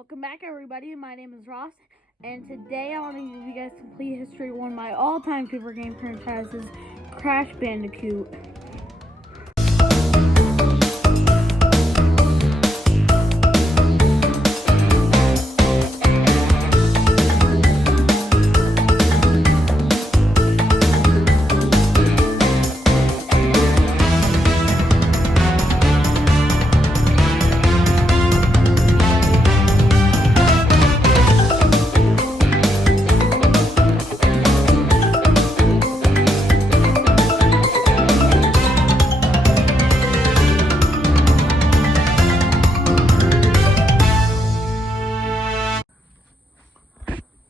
Welcome back, everybody. My name is Ross, and today I want to give you guys complete history of one of my all-time favorite game franchises, Crash Bandicoot.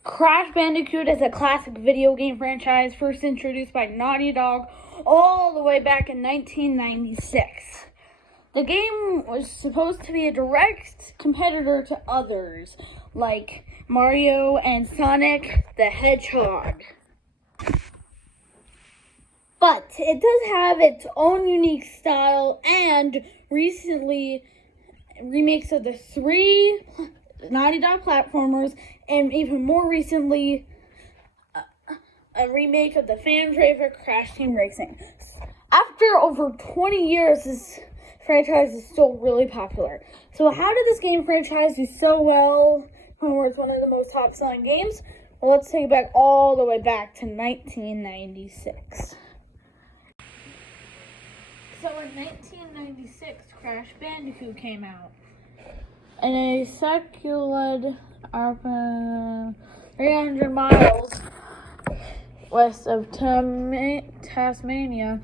Crash Bandicoot is a classic video game franchise first introduced by Naughty Dog all the way back in 1996. The game was supposed to be a direct competitor to others, like Mario and Sonic the Hedgehog. But it does have its own unique style and recently remakes of the three Naughty Dog platformers, and even more recently, a remake of the fan favorite Crash Team Racing. After over 20 years, this franchise is still really popular. So how did this game franchise do so well when it's one of the most top-selling games? Well, let's take it back all the way back to 1996. So in 1996, Crash Bandicoot came out. In a secluded 300 miles west of Tasmania,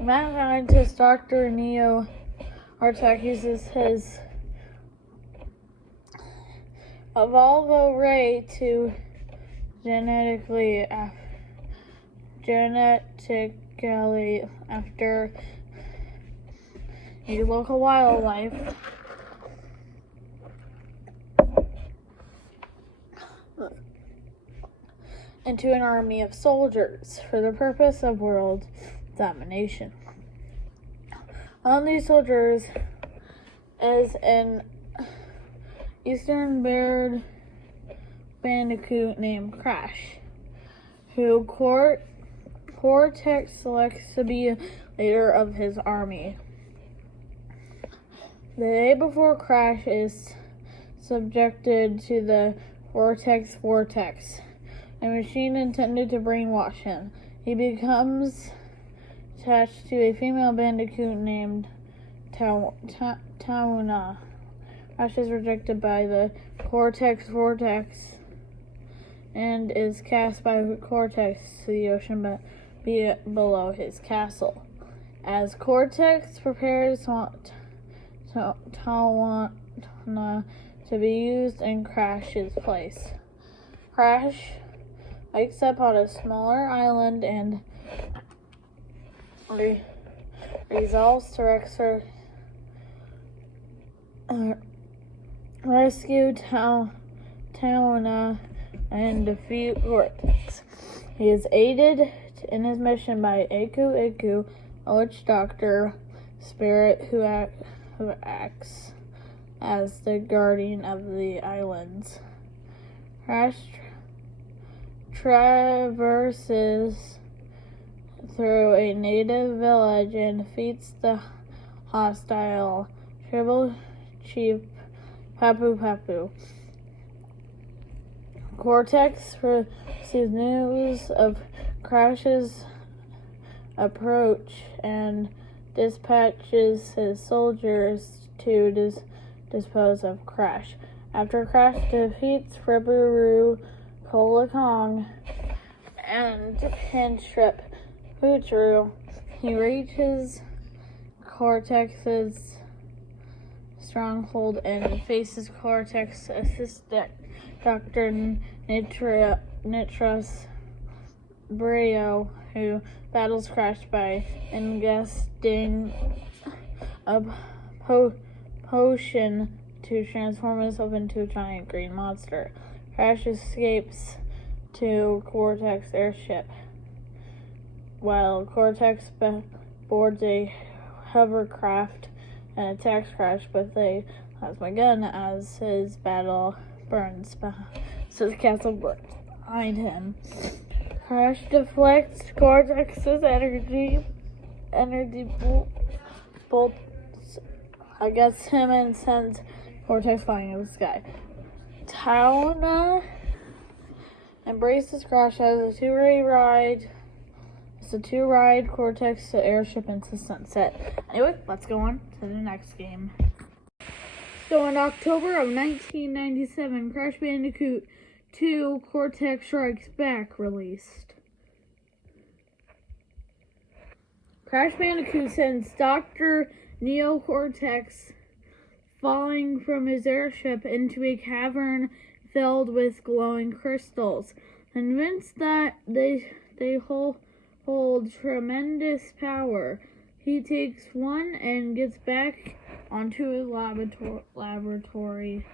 mad scientist Dr. Neo Artak uses his Evolvo Ray to genetically after a local wildlife into an army of soldiers for the purpose of world domination. One of these soldiers is an eastern bandicoot named Crash, who Cortex selects to be leader of his army. The day before Crash is subjected to the Vortex, a machine intended to brainwash him. He becomes attached to a female bandicoot named Tauna. Crash is rejected by the Vortex and is cast by Cortex to the ocean below his castle. As Cortex prepares Tauna to be used in Crash's place, Crash wakes up on a smaller island and resolves to rescue Tauna and defeat Cortex. He is aided in his mission by Aku, a witch doctor spirit who acts as the guardian of the islands. Crash traverses through a native village and defeats the hostile tribal chief Papu. Cortex receives news of Crash's approach and dispatches his soldiers to dispose of Crash. After Crash defeats Friburu, Cola Kong, and Pinstrip Poochru, he reaches Cortex's stronghold and faces Cortex's assistant, Dr. Nitros Brio, who battles Crash by ingesting a potion to transform himself into a giant green monster. Crash escapes to Cortex airship, while Cortex boards a hovercraft and attacks Crash with a plasma gun as his battle burns so the castle behind him. Crash deflects Cortex's energy bolts against him and sends Cortex flying in the sky. Tauna embraces Crash as a two-ride Cortex to airship into sunset. Anyway, let's go on to the next game. So in October of 1997, Crash Bandicoot 2 Cortex Strikes Back released. Crash Bandicoot sends Dr. Neo Cortex falling from his airship into a cavern filled with glowing crystals. Convinced that they hold tremendous power, he takes one and gets back onto his laboratory.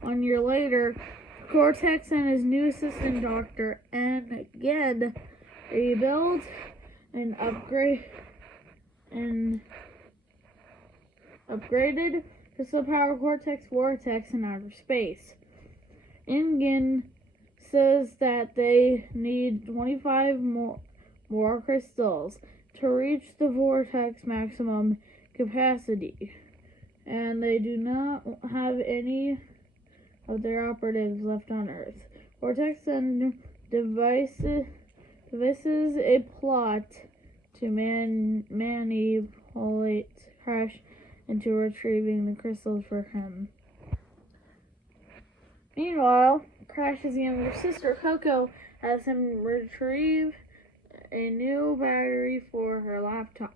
1 year later, Cortex and his new assistant Dr. N again rebuild and upgraded crystal power Cortex Vortex in outer space. Ingen says that they need 25 more crystals to reach the Vortex maximum capacity, and they do not have any of their operatives left on Earth. Vortex then devises a plot to manipulate Crash into retrieving the crystals for him. Meanwhile, Crash's younger sister Coco has him retrieve a new battery for her laptop,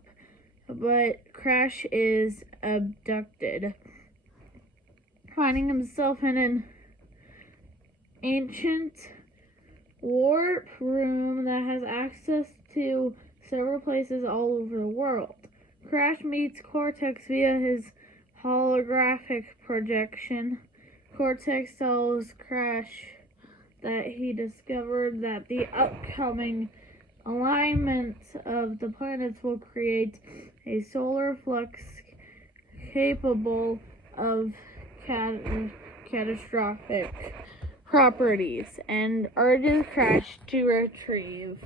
but Crash is abducted. Finding himself in an ancient warp room that has access to several places all over the world. Crash meets Cortex via his holographic projection. Cortex tells Crash that he discovered that the upcoming alignment of the planets will create a solar flux capable of catastrophic properties, and urges Crash to retrieve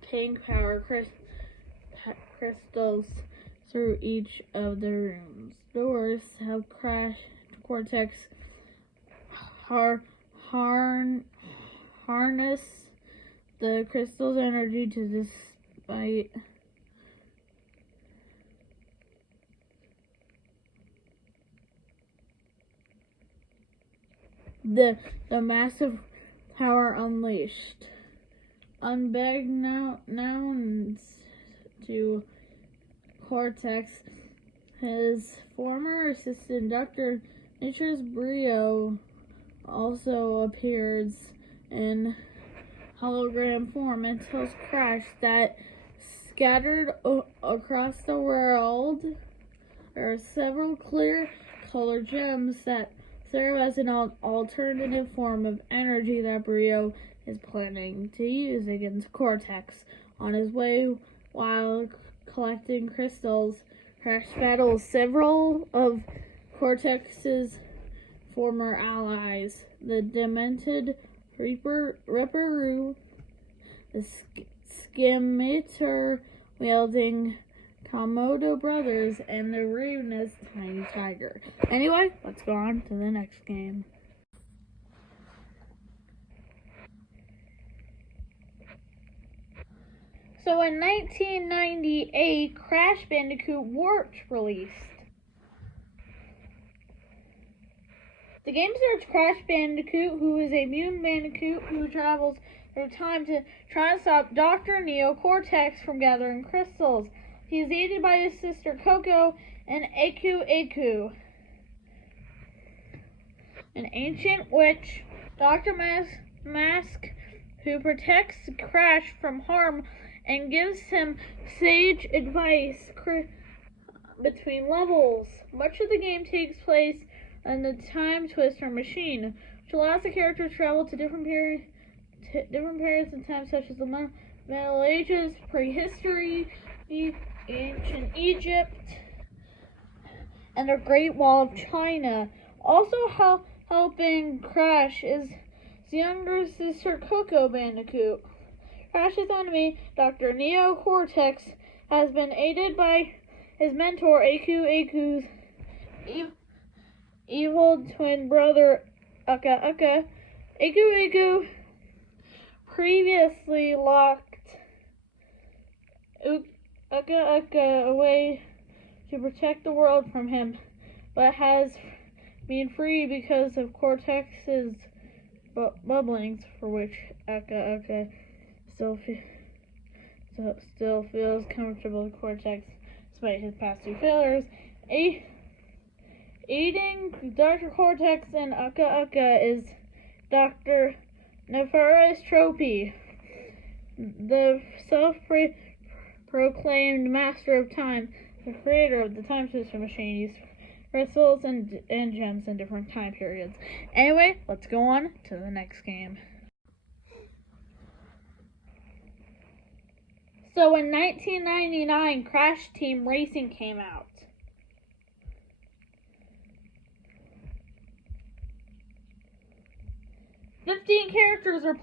pink power crystals through each of the rooms. Doors help Cortex harness the crystal's energy to despite the massive power unleashed. Unbeknownst to Cortex, his former assistant, Dr. Nitrous Brio, also appears in hologram form and tells Crash that scattered across the world there are several clear colored gems that serve as an alternative form of energy that Brio is planning to use against Cortex. On his way, while collecting crystals, Crash battles several of Cortex's former allies, the demented Ripperoo, the Scimitar-wielding Komodo brothers, and the ravenous Tiny Tiger. Anyway, let's go on to the next game. So in 1998, Crash Bandicoot Warped released. The game stars Crash Bandicoot, who is a mutant bandicoot who travels through time to try and stop Dr. Neo Cortex from gathering crystals. He is aided by his sister Coco and Aku, an ancient witch, Dr. Mask, who protects Crash from harm and gives him sage advice between levels. Much of the game takes place in the Time Twister machine, which allows the character to travel to different periods in time, such as the Middle Ages, prehistory, ancient Egypt, and the Great Wall of China. Also helping Crash is his younger sister Coco Bandicoot. Crash's enemy, Dr. Neo Cortex, has been aided by his mentor Aku's evil twin brother Aku. Aku previously locked Aku away to protect the world from him, but has been free because of Cortex's bubblings, for which Aku still feels comfortable with Cortex despite his past two failures. Aiding Dr. Cortex and Aku is Dr. Neferis Tropy, the self-proclaimed master of time, the creator of the time system machine, used crystals and gems in different time periods. Anyway, let's go on to the next game. So in 1999, Crash Team Racing came out. "15 characters are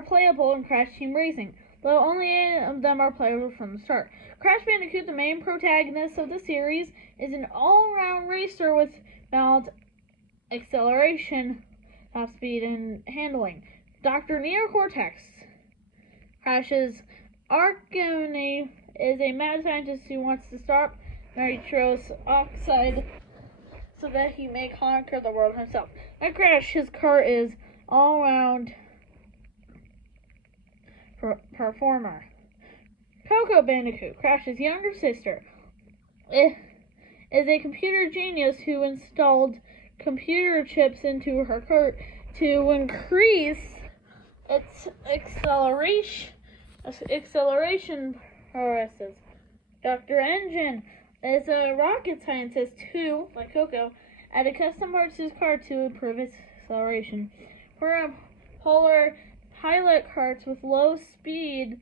playable in Crash Team Racing, though only 8 of them are playable from the start. Crash Bandicoot, the main protagonist of the series, is an all-around racer with balanced acceleration, top speed, and handling. Dr. Neo Cortex, Crash's arch-enemy, is a mad scientist who wants to stop nitrous oxide so that he may conquer the world himself. Like Crash, his car is all-around performer. Coco Bandicoot, Crash's younger sister, is a computer genius who installed computer chips into her cart to increase its acceleration progresses. Dr. Engine is a rocket scientist who, like Coco, added custom parts to his car to improve its acceleration. Polar pilot carts with low speed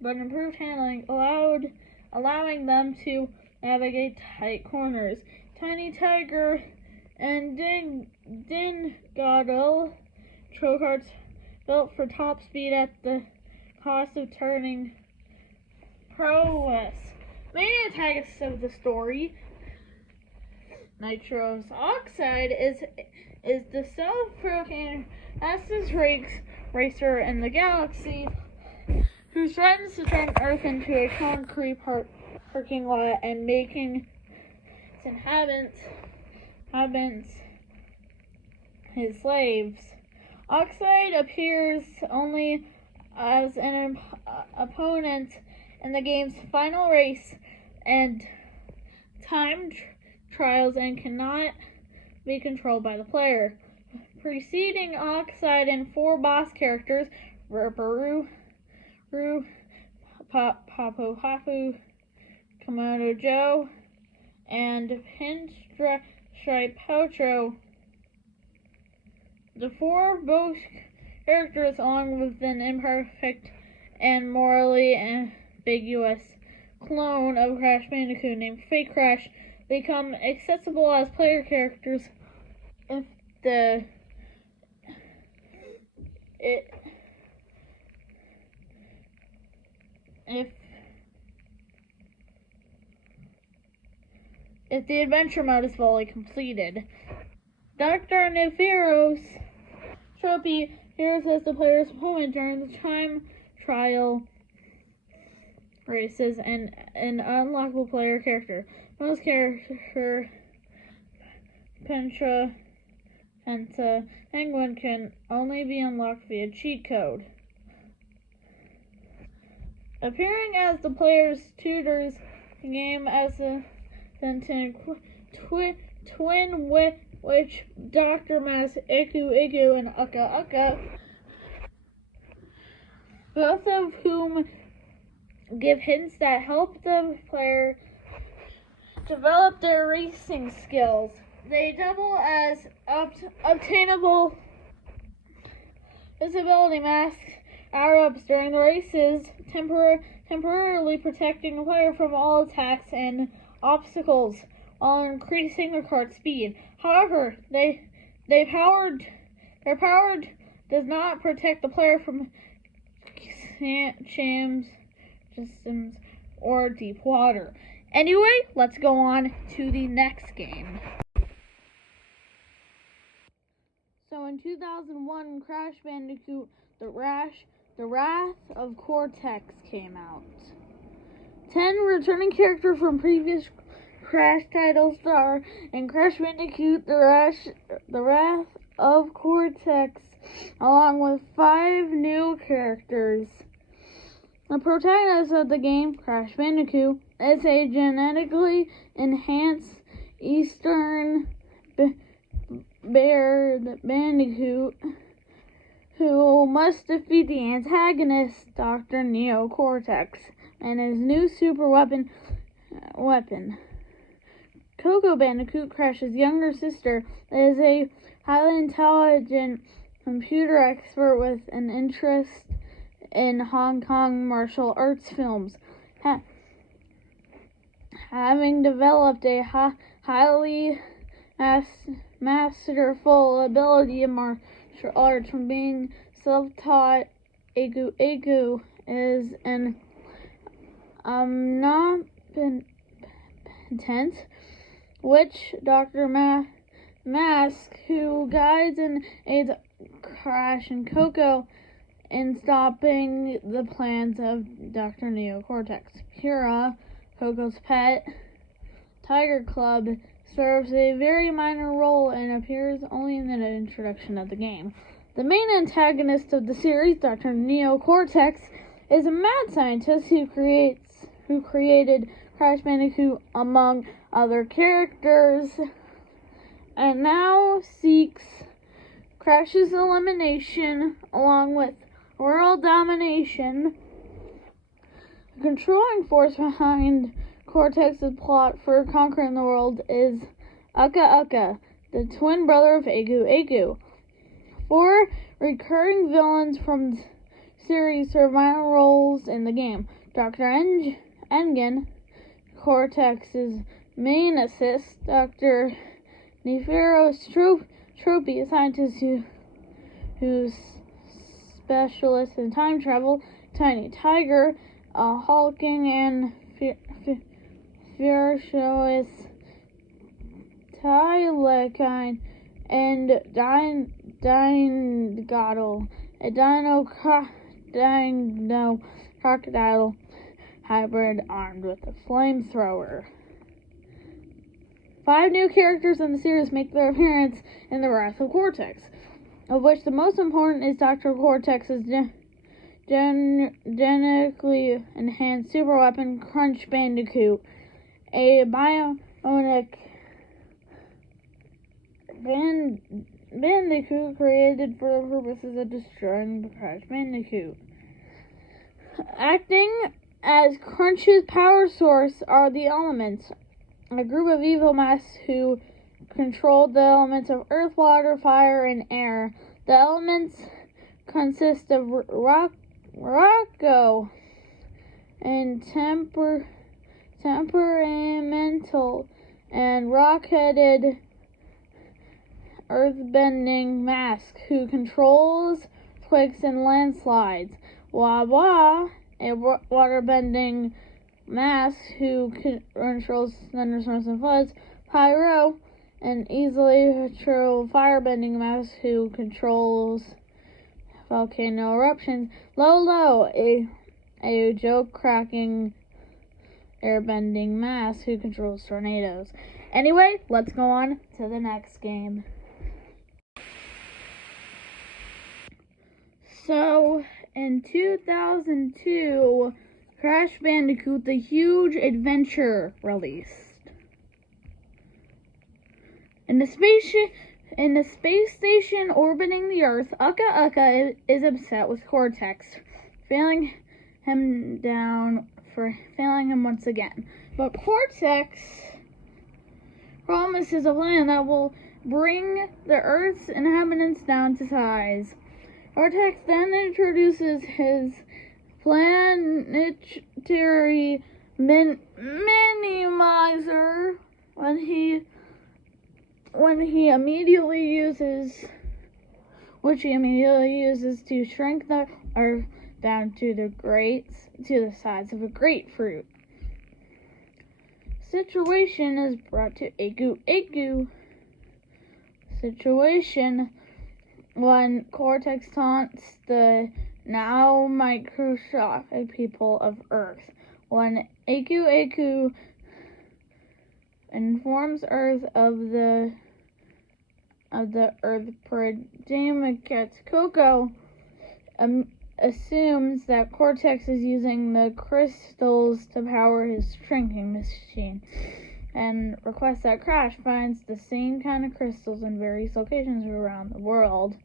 but improved handling, allowing them to navigate tight corners. Tiny Tiger and Dingodle patrol carts built for top speed at the cost of turning prowess. Main antagonist of the story, nitrous oxide, is the self-proclaimed fastest racer in the galaxy, who threatens to turn Earth into a concrete parking lot and making its inhabitants his slaves. Oxide appears only as an opponent in the game's final race and time trials and cannot be controlled by the player. Preceding Oxide and 4 boss characters, Roo, Papo Hapu, Komodo Joe, and Pinstripe Potro. The 4 boss characters, along with an imperfect and morally ambiguous clone of Crash Bandicoot named Fake Crash, become accessible as player characters if the adventure mode is fully completed. Dr. Neferis Tropy appears as the player's opponent during the time trial races and an unlockable player character. Most character Penta Penguin can only be unlocked via cheat code. Appearing as the player's tutors, the game as a twin which Dr. Mass Aku and Uka, both of whom give hints that help the player develop their racing skills. They double as obtainable visibility mask power-ups during the races, temporarily protecting the player from all attacks and obstacles. while increasing the cart's speed. However, their power does not protect the player from jams, systems, or deep water. Anyway, let's go on to the next game. So in 2001, Crash Bandicoot, The Wrath of Cortex came out. 10 returning characters from previous Crash titles star in Crash Bandicoot, The Wrath of Cortex, along with 5 new characters. The protagonist of the game, Crash Bandicoot, is a genetically enhanced Eastern Bear Bandicoot who must defeat the antagonist, Dr. Neocortex, and his new super weapon. Coco Bandicoot, Crash's younger sister, is a highly intelligent computer expert with an interest in Hong Kong martial arts films, having developed a highly masterful ability in martial arts from being self-taught. Egu is an omnipotent witch, Dr. Mask, who guides and aids Crash and Coco in stopping the plans of Dr. Neocortex. Kira, Coco's pet Tiger Club, serves a very minor role and appears only in the introduction of the game. The main antagonist of the series, Dr. Neocortex, is a mad scientist who created Crash Bandicoot, among other characters, and now seeks Crash's elimination along with world domination. The controlling force behind Cortex's plot for conquering the world is Uka Uka, the twin brother of Egu. 4 recurring villains from the series serve minor roles in the game. Dr. Engen, Cortex's main assist, Dr. Nefero's Trophy, a scientist who's specialist in time travel, Tiny Tiger, a hulking and ferocious Tylekine, and Dino a dino crocodile hybrid armed with a flamethrower. 5 new characters in the series make their appearance in The Wrath of Cortex, of which the most important is Dr. Cortex's genetically enhanced super weapon, Crunch Bandicoot, a bionic Bandicoot created for the purposes of destroying the Crash Bandicoot. Acting as Crunch's power source are the elements, a group of evil masks who control the elements of earth, water, fire, and air. The elements consist of Rocco and temperamental and rock-headed earthbending mask who controls quakes and landslides. Wah-wah, a waterbending mask who controls thunderstorms and floods. Pyro, an easily true firebending mask who controls volcano eruptions. Lolo, a joke-cracking airbending mask who controls tornadoes. Anyway, let's go on to the next game. So, in 2002, Crash Bandicoot: The Huge Adventure released. In the space station orbiting the Earth, Uka Uka is upset with Cortex, failing him once again. But Cortex promises a plan that will bring the Earth's inhabitants down to size. Cortex then introduces his planetary minimizer, when he immediately uses to shrink the earth down to the size of a grapefruit. Situation is brought to Aku. Situation when Cortex taunts the now microscopic people of Earth. When Aku informs Earth of the Earth predicament, Coco assumes that Cortex is using the crystals to power his shrinking machine, and requests that Crash finds the same kind of crystals in various locations around the world,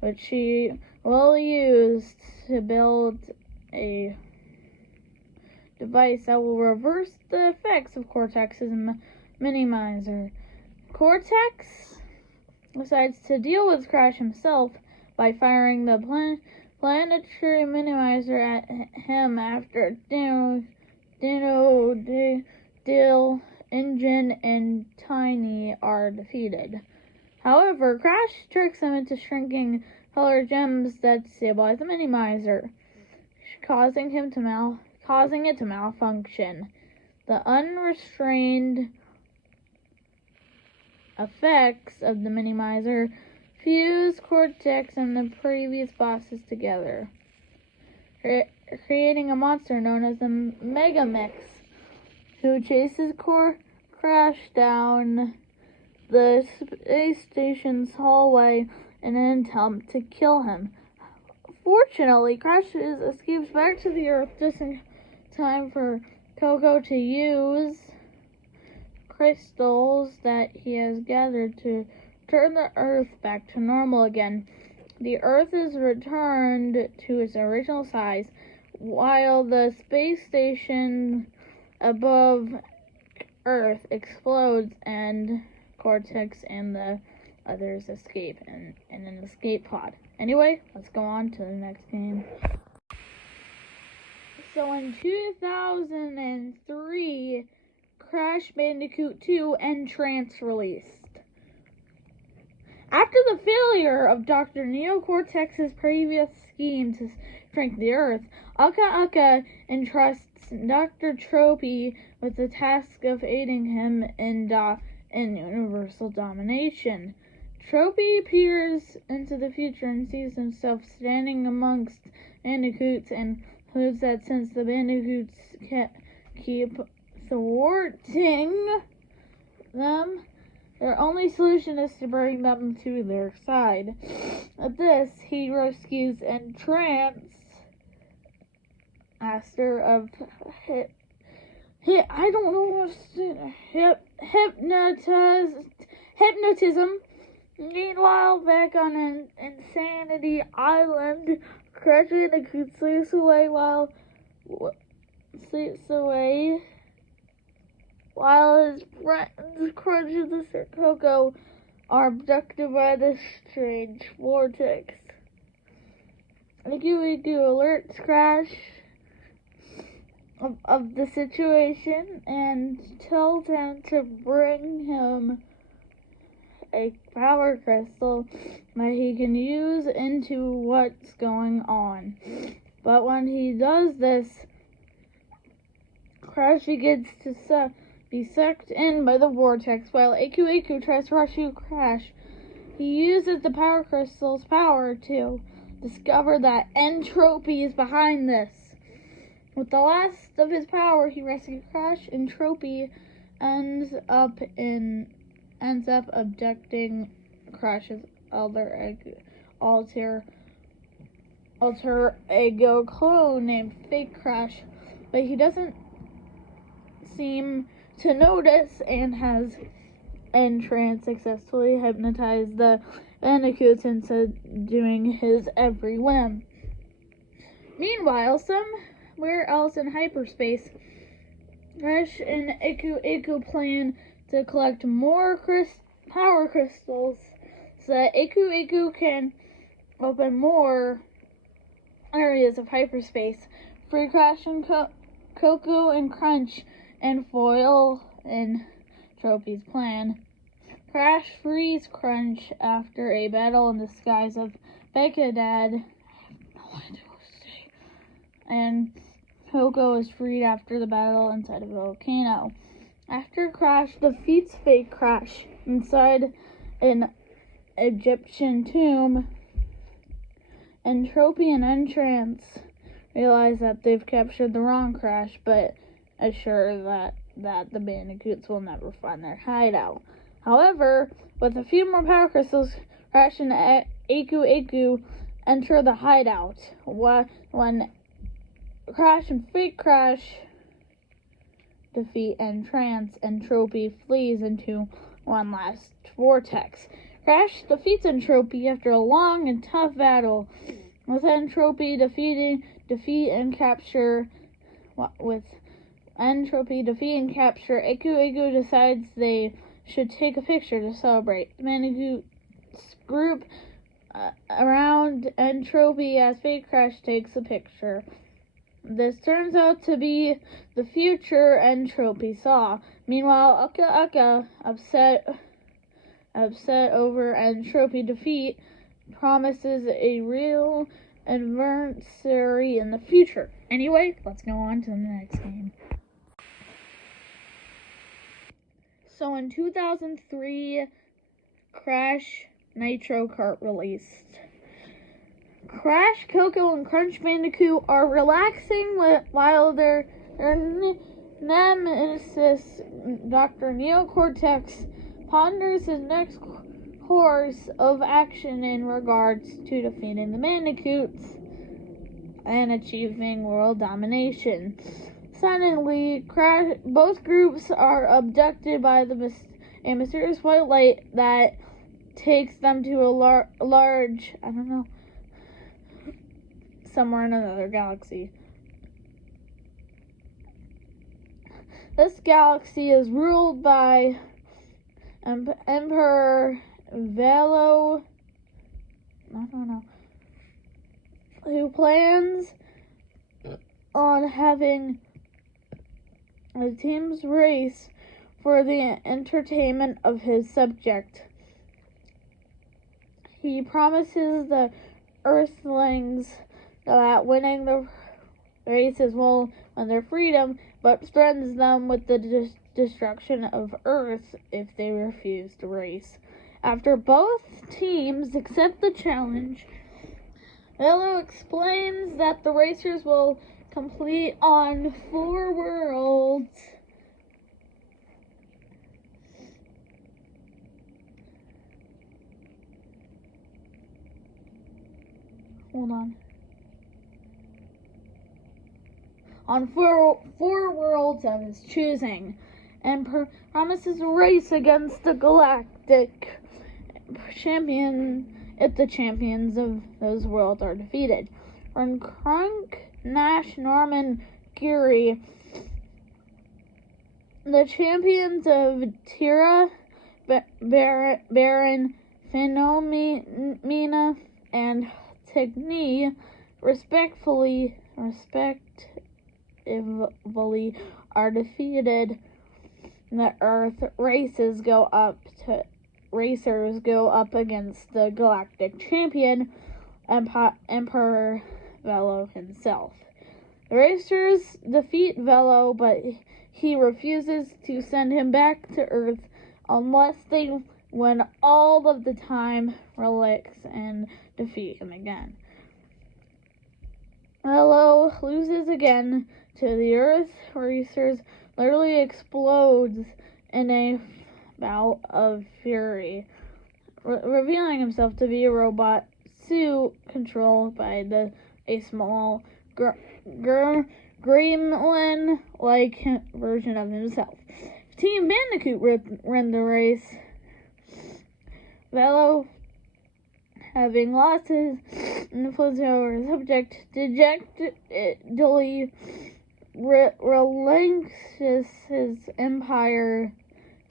which she will use to build a device that will reverse the effects of Cortex's minimizer. Cortex decides to deal with Crash himself by firing the planetary minimizer at him after Dino, Engine, and Tiny are defeated. However, Crash tricks him into shrinking color gems that stabilize the minimizer, causing it to malfunction. The unrestrained effects of the minimizer fuse Cortex and the previous bosses together, creating a monster known as the Mega Mix, who chases Crash down the space station's hallway in an attempt to kill him. Fortunately, Crash escapes back to the Earth just in time for Coco to use crystals that he has gathered to turn the Earth back to normal again. The Earth is returned to its original size, while the space station above Earth explodes and Cortex and the others escape in an escape pod. Anyway, let's go on to the next game. So in 2003, Crash Bandicoot 2 Entrance released. After the failure of Dr. Neocortex's previous scheme to shrink the Earth, Uka Uka entrusts Dr. Tropy with the task of aiding him in universal domination. Tropy peers into the future and sees himself standing amongst bandicoots, and concludes that since the bandicoots keep thwarting them, their only solution is to bring them to their side. At this, he rescues Entrance Master of hypnotism. Meanwhile, back on an Insanity Island, Crash Bandicoot sleeps away while his friends Crunch and Sister Coco are abducted by the strange vortex. Aku alerts Crash of the situation and tells him to bring him a power crystal that he can use into what's going on. But when he does this, Crash begins to be sucked in by the vortex, while Aku tries to rescue Crash. He uses the power crystal's power to discover that Entropy is behind this. With the last of his power, he rescues Crash. Entropy ends up abducting Crash's alter ego clone named Fake Crash, but he doesn't seem to notice and has Entrance successfully hypnotized the Bandicoots into doing his every whim. Meanwhile, somewhere else in hyperspace, Crash and Aku plan to collect more power crystals so that Aku can open more areas of hyperspace, free Crash and Coco and Crunch, and foil and Tropy's plan. Crash frees Crunch after a battle in the skies of Becadad, and Coco is freed after the battle inside of a volcano. After Crash defeats Fake Crash inside an Egyptian tomb, Entropy and Entrance realize that they've captured the wrong Crash, but assure that the Bandicoots will never find their hideout. However, with a few more power crystals, Crash and Aku enter the hideout. When Crash and Fake Crash defeat Entrance, Entropy flees into one last vortex. Crash defeats Entropy after a long and tough battle, with Entropy defeat and capture. Aku decides they should take a picture to celebrate. The Bandicoot's group around Entropy as Fake Crash takes a picture. This turns out to be the future Entropy saw. Meanwhile, Uka, upset over Entropy defeat, promises a real adversary in the future. Anyway, let's go on to the next game. So in 2003, Crash Nitro Kart released. Crash, Coco, and Crunch Bandicoot are relaxing while their nemesis, Dr. Neocortex, ponders his next course of action in regards to defeating the Bandicoots and achieving world domination. Suddenly, both groups are abducted by a mysterious white light that takes them to a large, somewhere in another galaxy. This galaxy is ruled by Emperor Velo, who plans on having a team's race for the entertainment of his subject. He promises the Earthlings that winning the races will win their freedom, but threatens them with the destruction of Earth if they refuse to race. After both teams accept the challenge, Velo explains that the racers will complete on 4 worlds. Hold on. On four worlds of his choosing, and promises a race against the galactic champion if the champions of those worlds are defeated. When Crunk, Nash, Norman, Geary, the champions of Tira, Baron, Phenomena, and Tigny respectively are defeated, the Earth racers go up against the galactic champion, Emperor Velo himself. The racers defeat Velo, but he refuses to send him back to Earth unless they win all of the time relics and defeat him again. Velo loses again to the Earth racers, literally explodes in a bout of fury, revealing himself to be a robot suit controlled by a small gremlin-like version of himself. Team Bandicoot ran the race. Velo, having lost his influence over his subject, dejectedly relinquishes his empire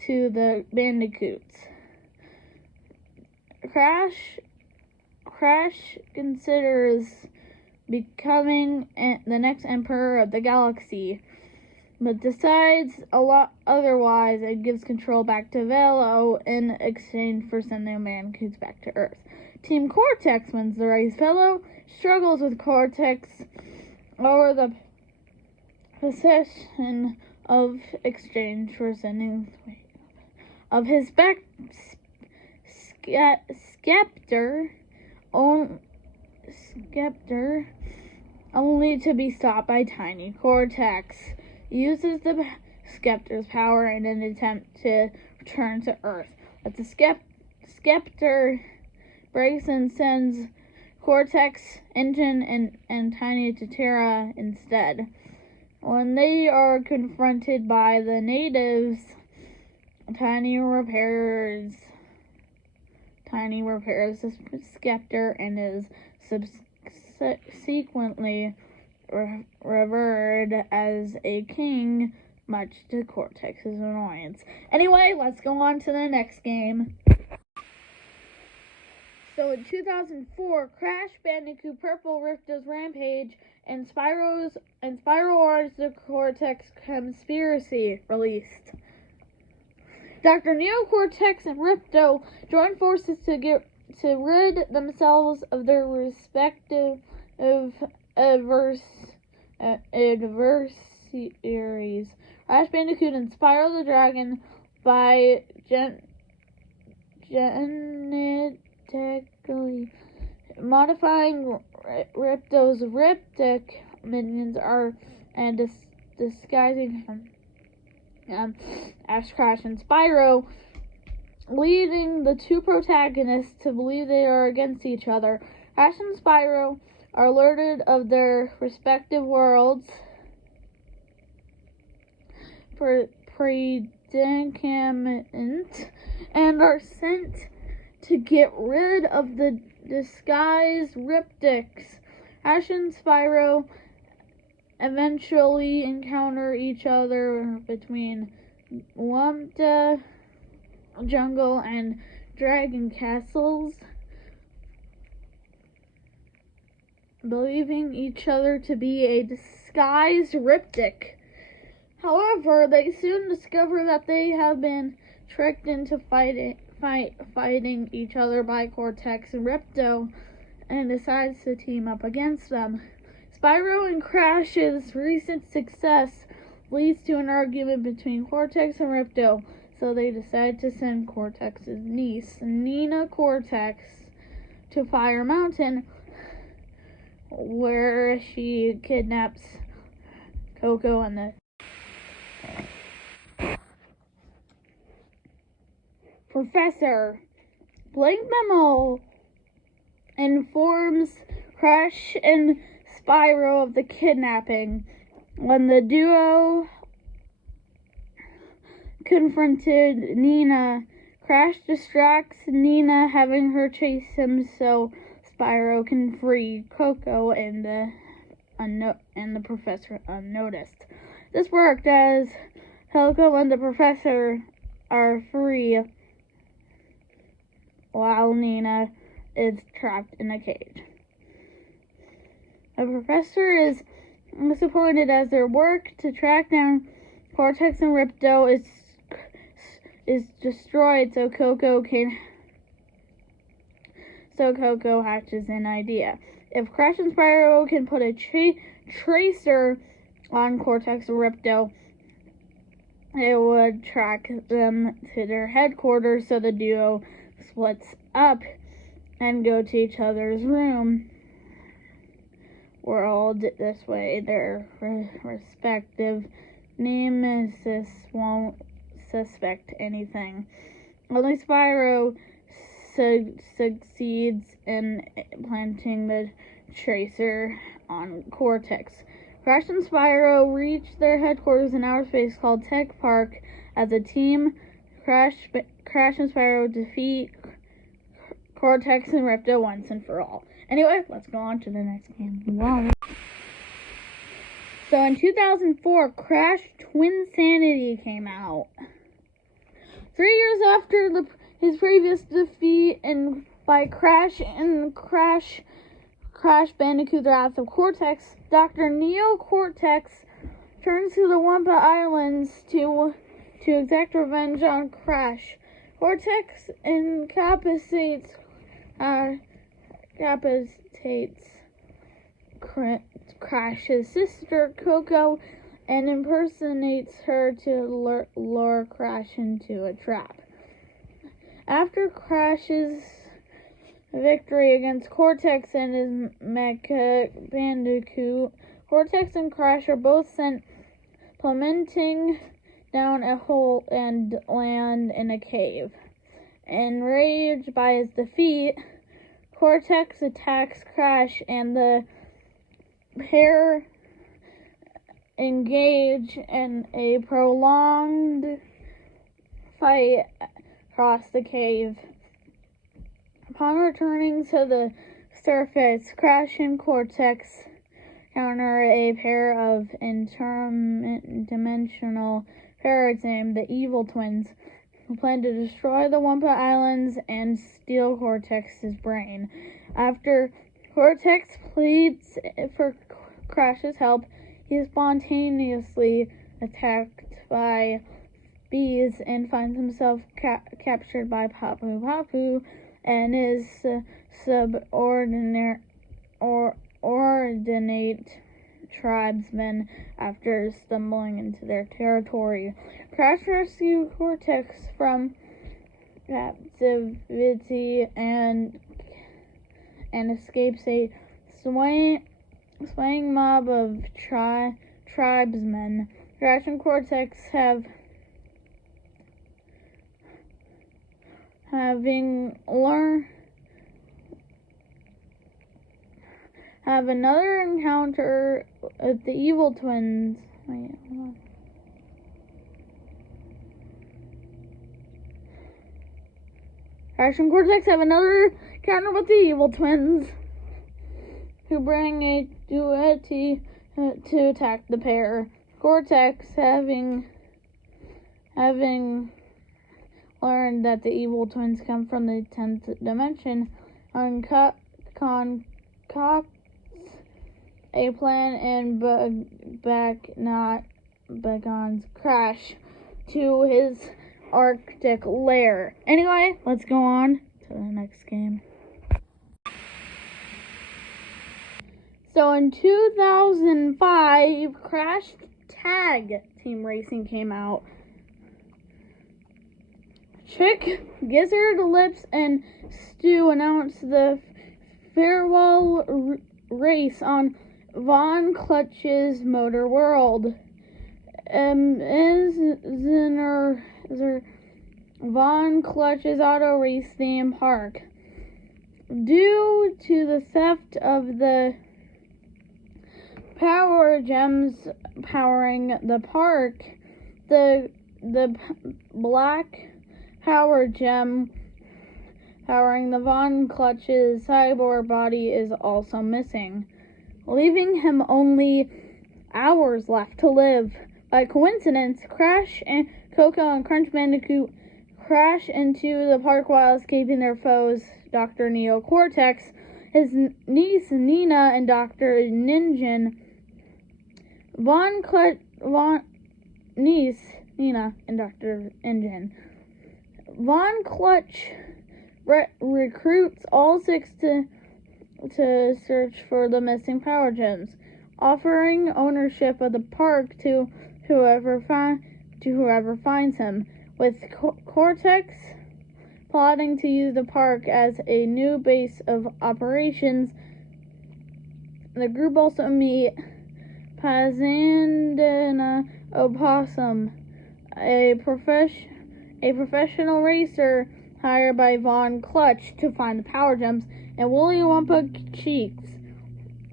to the Bandicoots. Crash considers becoming the next emperor of the galaxy, but decides a lot otherwise and gives control back to Velo in exchange for sending Bandicoot back to Earth. Team Cortex wins the race. Velo struggles with Cortex over the possession of exchange for sending of his scepter only to be stopped by Tiny. Cortex uses the scepter's power in an attempt to return to Earth, but the scepter breaks and sends Cortex, Engine, and Tiny to Terra instead. When they are confronted by the natives, Tiny repairs the scepter and is subsequently revered as a king, much to Cortex's annoyance. Anyway, let's go on to the next game. So in 2004, Crash Bandicoot Purple Rifto's Rampage and Spyro Wars The Cortex Conspiracy released. Dr. Neo, Cortex, and Rifto join forces to rid themselves of their respective adversaries. Crash Bandicoot and Spyro the Dragon by genetically modifying Rifto's Riptic minions and disguising him as Crash and Spyro, leading the two protagonists to believe they are against each other. Crash and Spyro are alerted of their respective worlds' predicament and are sent to get rid of the disguised Riptics. Crash and Spyro eventually encounter each other between Wampa Jungle and Dragon Castles, believing each other to be a disguised Riptic. However, they soon discover that they have been tricked into fighting each other by Cortex and Rifto, and decides to team up against them. Spyro and Crash's recent success leads to an argument between Cortex and Rifto, so they decide to send Cortex's niece, Nina Cortex, to Fire Mountain, where she kidnaps Coco and the Professor. Blank Memo informs Crash and Spyro of the kidnapping. When the duo confronted Nina, Crash distracts Nina, having her chase him so Spyro can free Coco and the Professor unnoticed. This worked, as Coco and the Professor are free while Nina is trapped in a cage. The Professor is disappointed as their work to track down Cortex and Rifto is destroyed, so Coco hatches an idea. If Crash and Spyro can put a tracer on Cortex and Rifto, it would track them to their headquarters, so the duo splits up and go to each other's world. This way, their respective nemesis won't suspect anything. Only Spyro succeeds in planting the tracer on Cortex. Crash and Spyro reach their headquarters in outer space called Tech Park. As a team, Crash and Spyro defeat Cortex and Rifto once and for all. Anyway, let's go on to the next game. Wow. So in 2004, Crash Twinsanity came out. 3 years after his previous defeat by Crash Bandicoot: The Wrath of Cortex, Dr. Neo Cortex turns to the Wumpa Islands to exact revenge on Crash. Cortex incapacitates Crash's sister Coco and impersonates her to lure Crash into a trap. After Crash's victory against Cortex and his mecha Bandicoot, Cortex and Crash are both sent plummeting down a hole and land in a cave. Enraged by his defeat, Cortex attacks Crash and the pair engage in a prolonged fight across the cave. Upon returning to the surface, Crash and Cortex encounter a pair of interdimensional parrots named the Evil Twins, who plan to destroy the Wumpa Islands and steal Cortex's brain. After Cortex pleads for Crash's help, he is spontaneously attacked by bees and finds himself captured by Papu Papu and his subordinate tribesmen after stumbling into their territory. Crash rescues Cortex from captivity and escapes a swaying mob of tribesmen. Crash and Cortex have another encounter with the Evil Twins. Wait, hold on. Crash and Cortex have another encounter with the Evil Twins, who bring a duety to attack the pair. Cortex, having learned that the Evil Twins come from the 10th dimension, concocts a plan and begons Crash to his Arctic lair. Anyway, let's go on to the next game. So in 2005, Crash Tag Team Racing came out. Chick, Gizzard, Lips, and Stu announced the farewell race on Von Clutch's Motor World. Von Clutch's auto race theme park. Due to the theft of the power gems powering the park, the black power gem powering the Von Clutch's cyborg body is also missing, leaving him only hours left to live. By coincidence, Crash and Coco and Crunch Bandicoot crash into the park while escaping their foes, Dr. Neo Cortex, his niece Nina, and Dr. Ninjin. Niece Nina and Dr. Ninjin. Von Clutch recruits all six to search for the missing power gems, offering ownership of the park to whoever finds him. With Cortex plotting to use the park as a new base of operations, the group also meet Pazandana Opossum, a professional racer hired by Von Clutch to find the power gems, and Willy Wumpa Cheeks,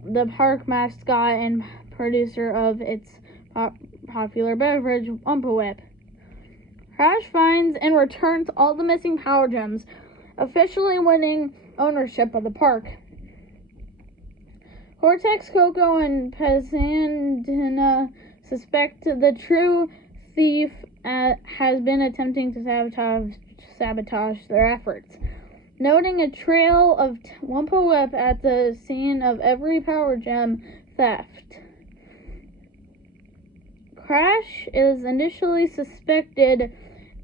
the park mascot and producer of its popular beverage, Wumpa Whip. Crash finds and returns all the missing power gems, officially winning ownership of the park. Cortex, Coco, and Pazandana suspect the true thief has been attempting to sabotage their efforts. Noting a trail of Wumpa Whip at the scene of every power gem theft, Crash is initially suspected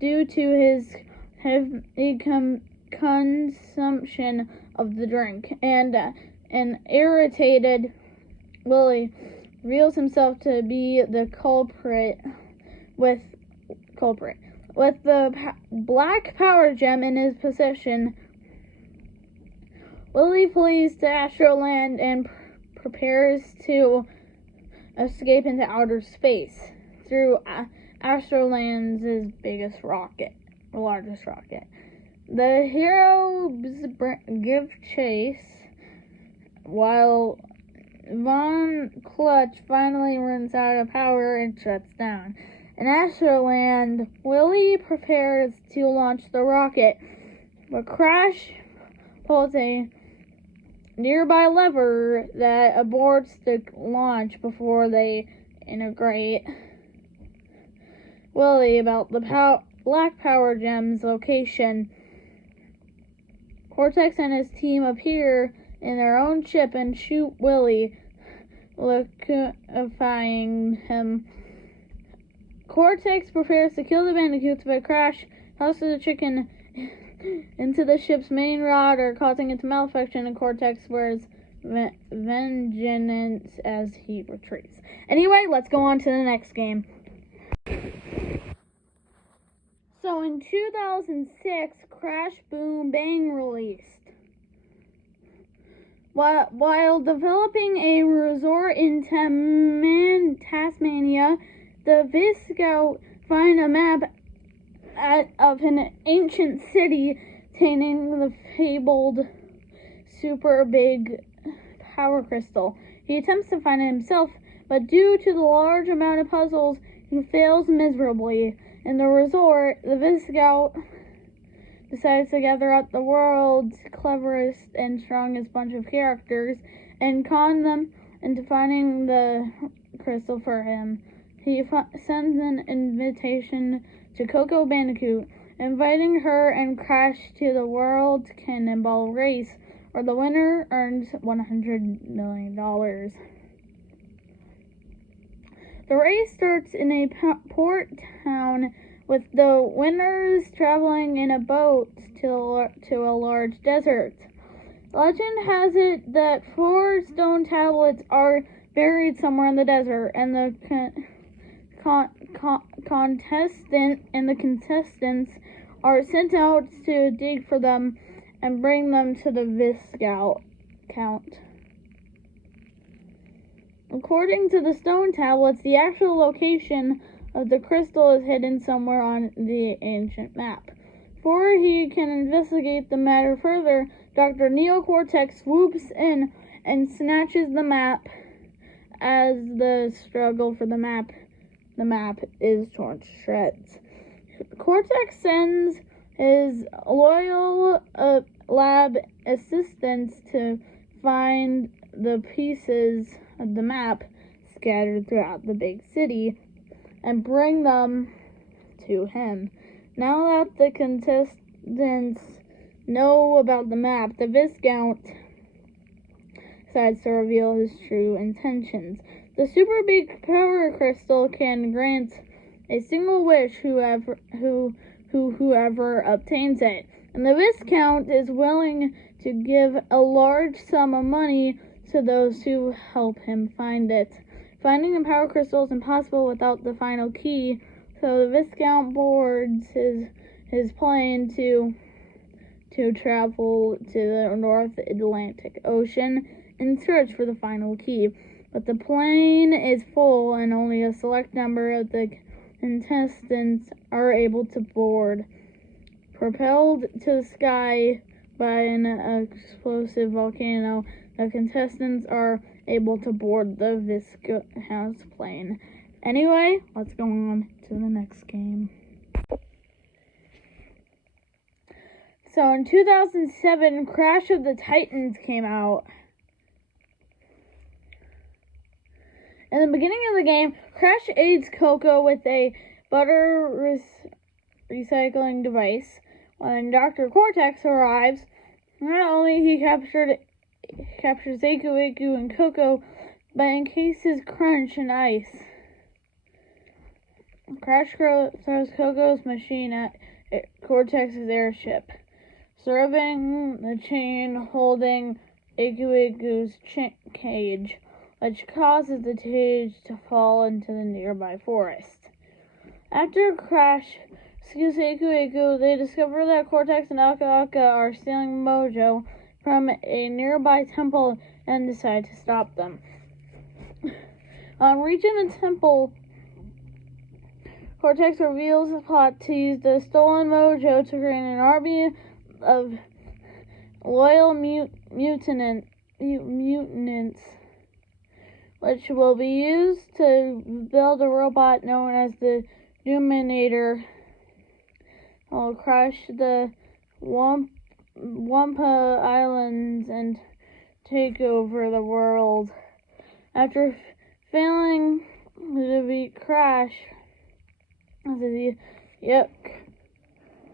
due to his heavy consumption of the drink, and an irritated Willie reveals himself to be the culprit. With the black power gem in his possession, Willie flees to Astroland and prepares to escape into outer space through Astroland's largest rocket. The heroes give chase while Von Clutch finally runs out of power and shuts down. In Astroland, Willie prepares to launch the rocket, but Crash pulls a nearby lever that aborts the launch before they integrate Willie about the black power gem's location. Cortex and his team appear in their own ship and shoot Willie, liquefying him. Cortex prepares to kill the Bandicoots, but Crash tosses the chicken into the ship's main rudder, causing it to malfunction, and Cortex wears vengeance as he retreats. Anyway, let's go on to the next game. So in 2006, Crash Boom Bang released. While developing a resort in Tasmania, the Viscout find a map of an ancient city containing the fabled super big power crystal. He attempts to find it himself, but due to the large amount of puzzles, he fails miserably. In the resort, the Viscout decides to gather up the world's cleverest and strongest bunch of characters and con them into finding the crystal for him. He sends an invitation to Coco Bandicoot, inviting her and Crash to the World Cannonball Race, where the winner earns $100 million. The race starts in a port town, with the winners traveling in a boat to a large desert. Legend has it that 4 stone tablets are buried somewhere in the desert, and the contestants are sent out to dig for them and bring them to the Viscout. According to the stone tablets, the actual location of the crystal is hidden somewhere on the ancient map. Before he can investigate the matter further, Dr. Neocortex swoops in and snatches the map. As the struggle for the map is torn to shreds. Cortex sends his loyal lab assistants to find the pieces of the map scattered throughout the big city and bring them to him. Now that the contestants know about the map, the Viscount decides to reveal his true intentions. The super big power crystal can grant a single wish whoever obtains it, and the Viscount is willing to give a large sum of money to those who help him find it. Finding the power crystal is impossible without the final key, so the Viscount boards his plane to travel to the North Atlantic Ocean in search for the final key. But the plane is full and only a select number of the contestants are able to board. Propelled to the sky by an explosive volcano, the contestants are able to board the Viscount's plane. Anyway, let's go on to the next game. So in 2007, Crash of the Titans came out. In the beginning of the game, Crash aids Coco with a butter recycling device. When Dr. Cortex arrives, not only he captures Aku Aku and Coco, but encases Crunch in ice. Crash throws Coco's machine at Cortex's airship, serving the chain holding Iku's cage, which causes the cage to fall into the nearby forest. After Crash rescues Iku, they discover that Cortex and Aka are stealing Mojo from a nearby temple and decide to stop them. On reaching the temple, Cortex reveals the plot to use the stolen Mojo to create an army of loyal mutants, which will be used to build a robot known as the Dominator. Will crash the Wampa Islands and take over the world. After failing to beat Crash, the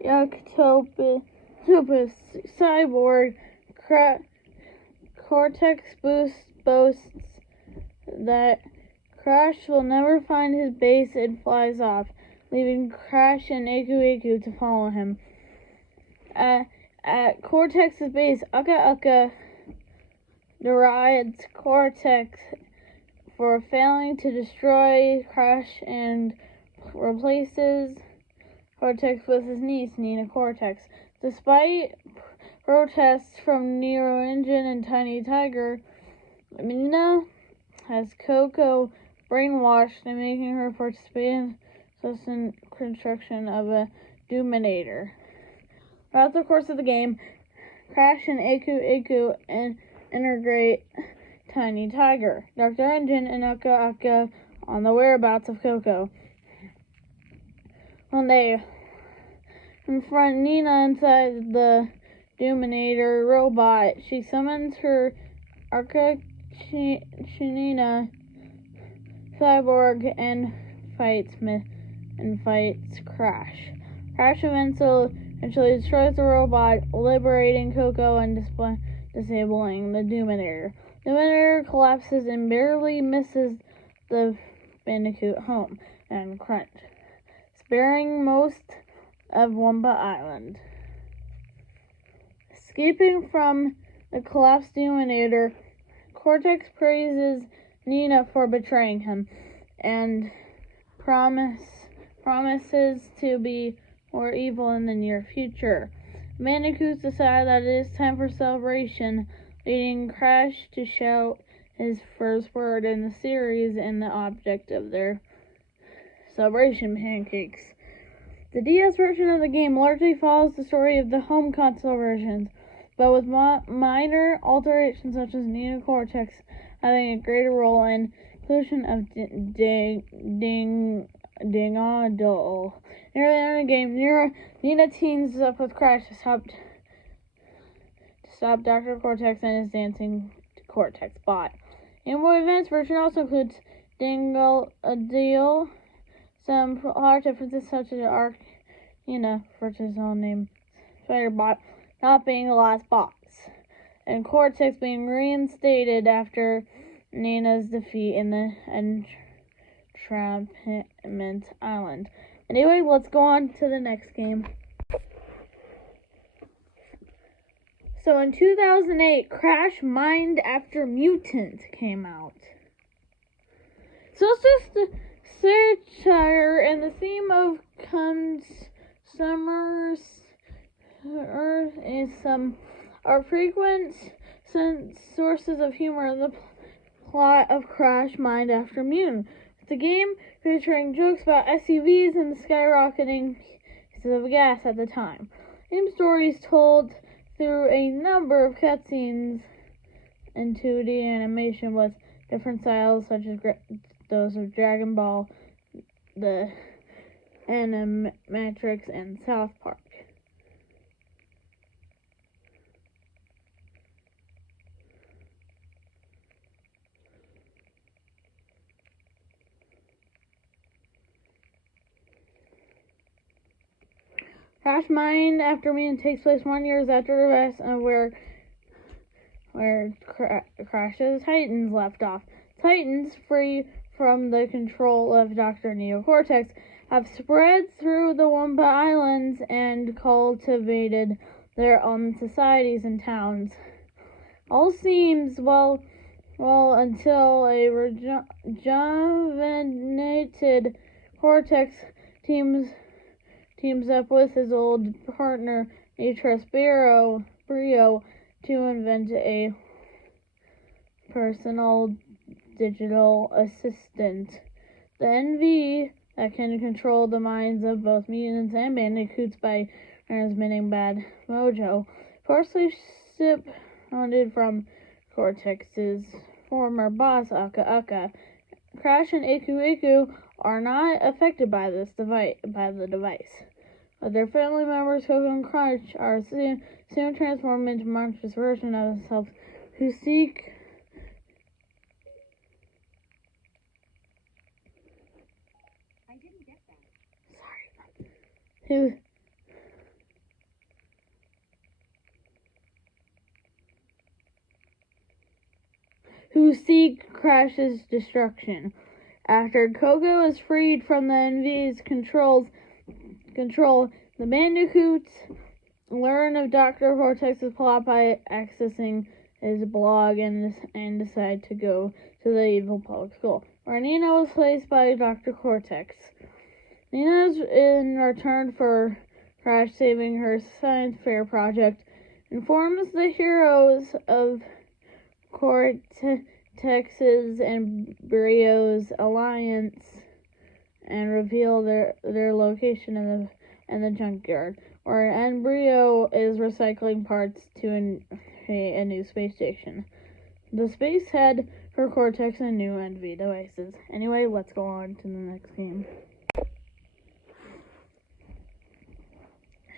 Yucktopus cyborg, Cortex boasts that Crash will never find his base and flies off, leaving Crash and Iku to follow him. At Cortex's base, Aka derides Cortex for failing to destroy Crash and replaces Cortex with his niece, Nina Cortex. Despite protests from Nero Engine and Tiny Tiger, Nina has Coco brainwashed and making her participate in the construction of a Dominator. Throughout the course of the game, Crash and Iku integrate Tiny Tiger, Dr. Engine, and Aka on the whereabouts of Coco. When they confront Nina inside the Dominator robot, she summons her Arca-Chinina cyborg and fights Crash. Crash eventually destroys the robot, liberating Coco and disabling the Dominator. The Dominator collapses and barely misses the Bandicoot home and Crunch, sparing most of Wampa Island. Escaping from the collapsed Dominator, Cortex praises Nina for betraying him and promises to be more evil in the near future. Bandicoots decide that it is time for celebration, leading Crash to shout his first word in the series and the object of their celebration, pancakes. The DS version of the game largely follows the story of the home console versions, but with minor alterations such as Nina Cortex having a greater role and inclusion of Dingadol. Near the end of the game, Nina teams up with Crash to stop Dr. Cortex and his dancing Cortex bot. Game Boy Advance version also includes Dingadol, some plot differences such as Nina, for his own name, Spider-Bot, not being the last boss, and Cortex being reinstated after Nina's defeat in the Entrapment Island. Anyway, let's go on to the next game. So in 2008, Crash Mind After Mutant came out. So it's just a satire and the theme of consumers is are frequent sources of humor in the plot of Crash Mind After Mutant. The game featuring jokes about SUVs and the skyrocketing prices of gas at the time. The game story is told through a number of cutscenes and 2D animation with different styles such as those of Dragon Ball, the Animatrix, and South Park. Crash Mind After Mutant takes place 1 year after the rest of where Crash's Titans left off. Titans, free from the control of Dr. Neo Cortex, have spread through the Wumpa Islands and cultivated their own societies and towns. All seems well until a rejuvenated Cortex teams up with his old partner Beatrice Brio to invent a personal digital assistant. The NV that can control the minds of both mutants and bandicoots by transmitting bad mojo. Partially founded from Cortex's former boss, Aka Aka. Crash and Aku are not affected by the device. But their family members, Coco and Crunch, are soon transformed into monstrous versions of themselves who seek who seek Crash's destruction. After Coco is freed from the NV's control, the Bandicoots learn of Dr. Cortex's plot by accessing his blog and decide to go to the evil public school, where Nina was placed by Dr. Cortex. Nina is in return for Crash saving her science fair project, informs the heroes of Cortex's and Brio's alliance and reveal their location in the junkyard, where Brio is recycling parts to create a new space station. The space head for Cortex and new NV devices. Anyway, let's go on to the next game.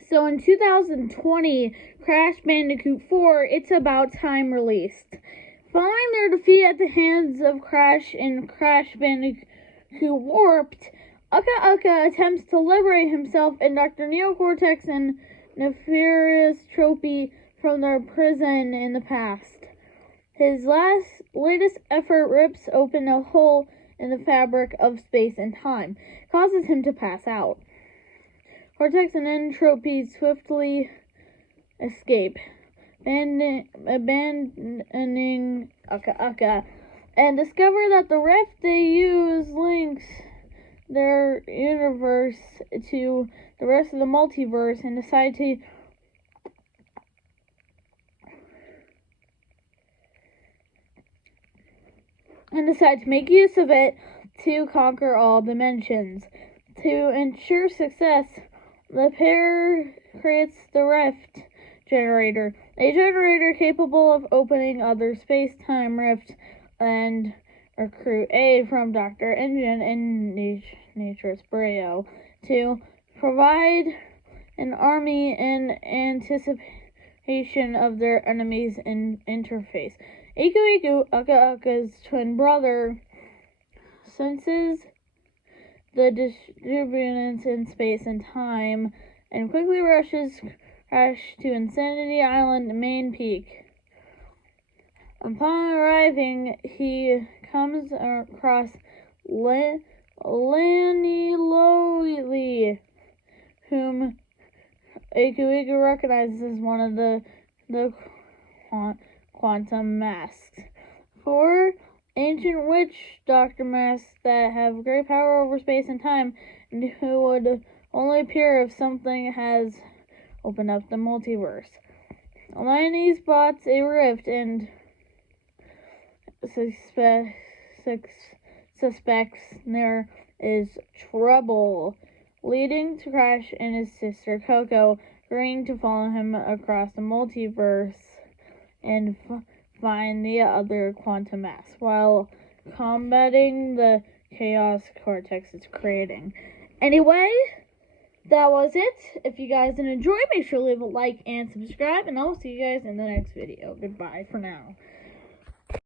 So in 2020, Crash Bandicoot 4, It's About Time released. Following their defeat at the hands of Crash in Crash Bandicoot Warped, Aka Aka attempts to liberate himself and Dr. Neocortex and Nefarious Tropy from their prison in the past. His latest effort rips open a hole in the fabric of space and time, causes him to pass out. Cortex and Entropy swiftly escape, abandoning Aka Aka, and discover that the rift they use links their universe to the rest of the multiverse, and decide to make use of it to conquer all dimensions. To ensure success, the pair creates the Rift Generator, a generator capable of opening other space-time rifts, and recruit aid from Dr. Engine and Nature's Brio to provide an army in anticipation of their enemies' interface. Aku, Aka Aka's twin brother, senses the disturbance in space and time and quickly rushes Crash to Insanity Island main peak. Upon arriving, he comes across Lani Lowy, whom Aku recognizes as one of the quantum masks. 4 ancient witch doctor masks that have great power over space and time, and who would only appear if something has opened up the multiverse. Lani spots a rift and suspects there is trouble, leading to Crash and his sister Coco agreeing to follow him across the multiverse and find the other quantum mass while combating the chaos Cortex is creating. Anyway, that was it. If you guys enjoyed, make sure to leave a like and subscribe, and I'll see you guys in the next video. Goodbye for now.